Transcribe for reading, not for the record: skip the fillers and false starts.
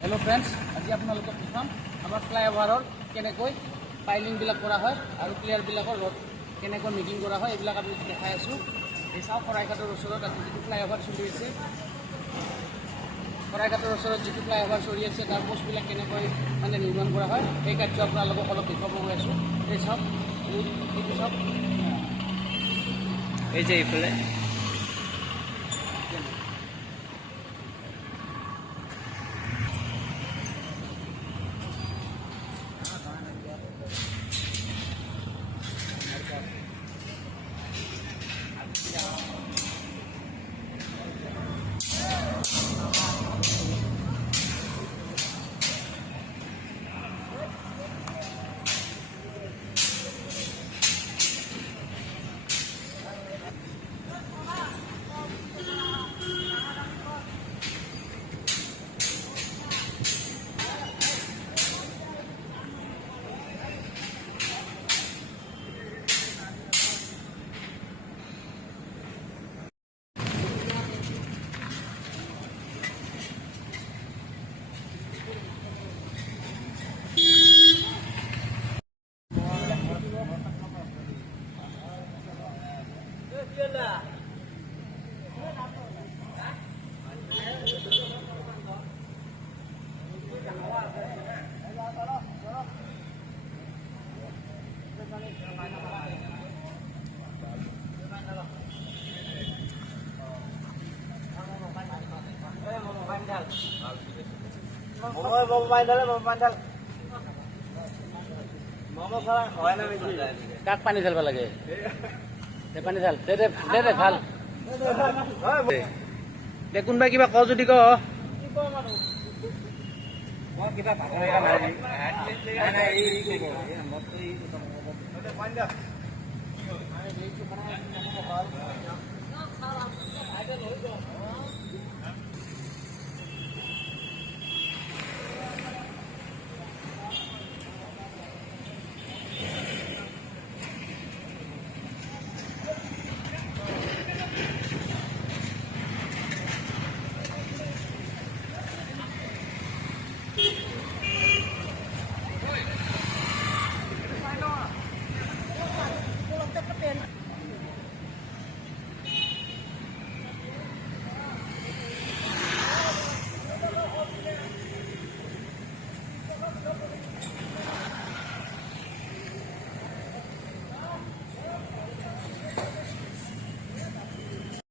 Hello friends, आज आपलोक देखाम आमार फ्लाईओभार केनेকৈ पाइलिंगবিলাক কৰা হয় আৰু প্লেয়াৰবিলাকৰ ৰড কেনেকৈ মেকিং কৰা হয় এইবিলাক আমি দেখাই আছোঁ। এই চাওক শৰাইঘাটৰ ওচৰত আজি যিটো ফ্লাইঅভাৰ চলি আছে, শৰাইঘাটৰ ওচৰত যিটো ফ্লাইঅভাৰ চলি আছে তাৰ পোষ্টবিলাক কেনেকৈ মানে নিৰ্মাণ কৰা হয় এই কাৰ্য আপোনালোকক অলপ দেখুৱাব গৈ আছোঁ। এই চাওক, এইটো চাওক, এই যে এইফালে কাক পানী ঢালব লাগে? পানী ঢাল দে দে ভাল দে। কোনোবাই কিবা ক যদি ক কিবা